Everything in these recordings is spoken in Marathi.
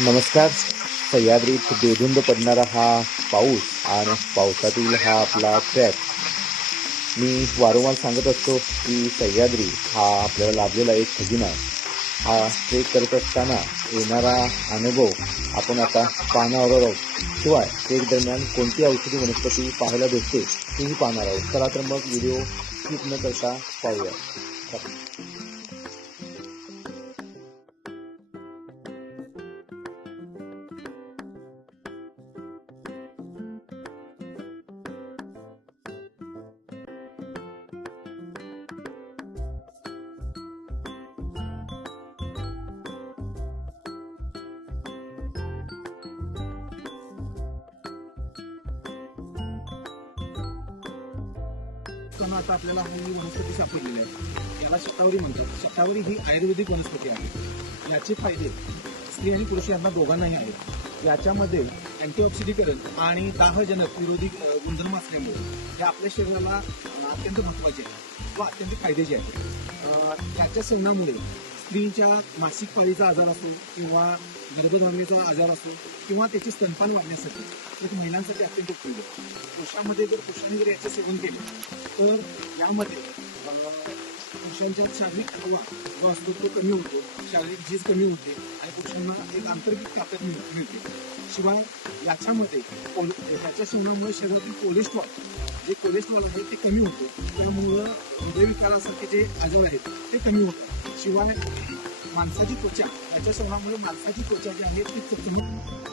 नमस्कार. सह्याद्रीत बेधुंद पडणारा हा पाऊस आणि पावसातील हा आपला ट्रॅक. मी वारंवार सांगत असतो की सह्याद्री हा आपल्याला लाभलेला एक खजिना आहे. हा ट्रेक करत असताना येणारा अनुभव आपण आता पाहणार आहोत. शिवाय ट्रेक दरम्यान कोणती औषधी वनस्पती पाहायला भेटते तेही पाहणार आहोत. चला तर मग व्हिडिओ स्किप न करता पाहूया. आता आपल्याला ही वनस्पती सापडलेली आहे. याला शतावरी म्हणतात. शतावरी ही आयुर्वेदिक वनस्पती आहे. याचे फायदे स्त्री आणि पुरुष यांना दोघांनाही आहेत. याच्यामध्ये अँटीऑक्सिडंट आणि दाहजनक विरोधी गुणधर्म असल्यामुळे हे आपल्या शरीराला अत्यंत महत्त्वाचे आहे व अत्यंत फायद्याचे आहे. याच्या सेवनामुळे स्त्रीच्या मासिक पाळीचा आजार असो किंवा गर्भधारणेचा आजार असो किंवा त्याची स्तनपान वाढण्यासाठी तर महिलांसाठी अत्यंत उपयोगी आहे. पुरुषांनी जर याचे सेवन केले तर यामध्ये पुरुषांच्या शारीरिक थकवा जो असतो तो कमी होतो, शारीरिक झीज कमी होते आणि पुरुषांना एक आंतरिक ताकद मिळते. शिवाय याच्यामध्ये त्याच्या सेवनामुळे शरीरातील कोलेस्ट्रॉल आहे ते कमी होते. त्यामुळं हृदयविकारासारखे जे आजार आहेत ते कमी होतात. शिवाय माणसाची त्वचा, याच्या सेवनामुळे माणसाची त्वचा जी आहे ती चमकते.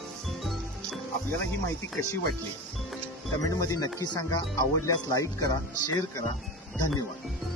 आपल्याला ही माहिती कशी वाटली कमेंटमध्ये नक्की सांगा. आवडल्यास लाईक करा, शेअर करा. धन्यवाद.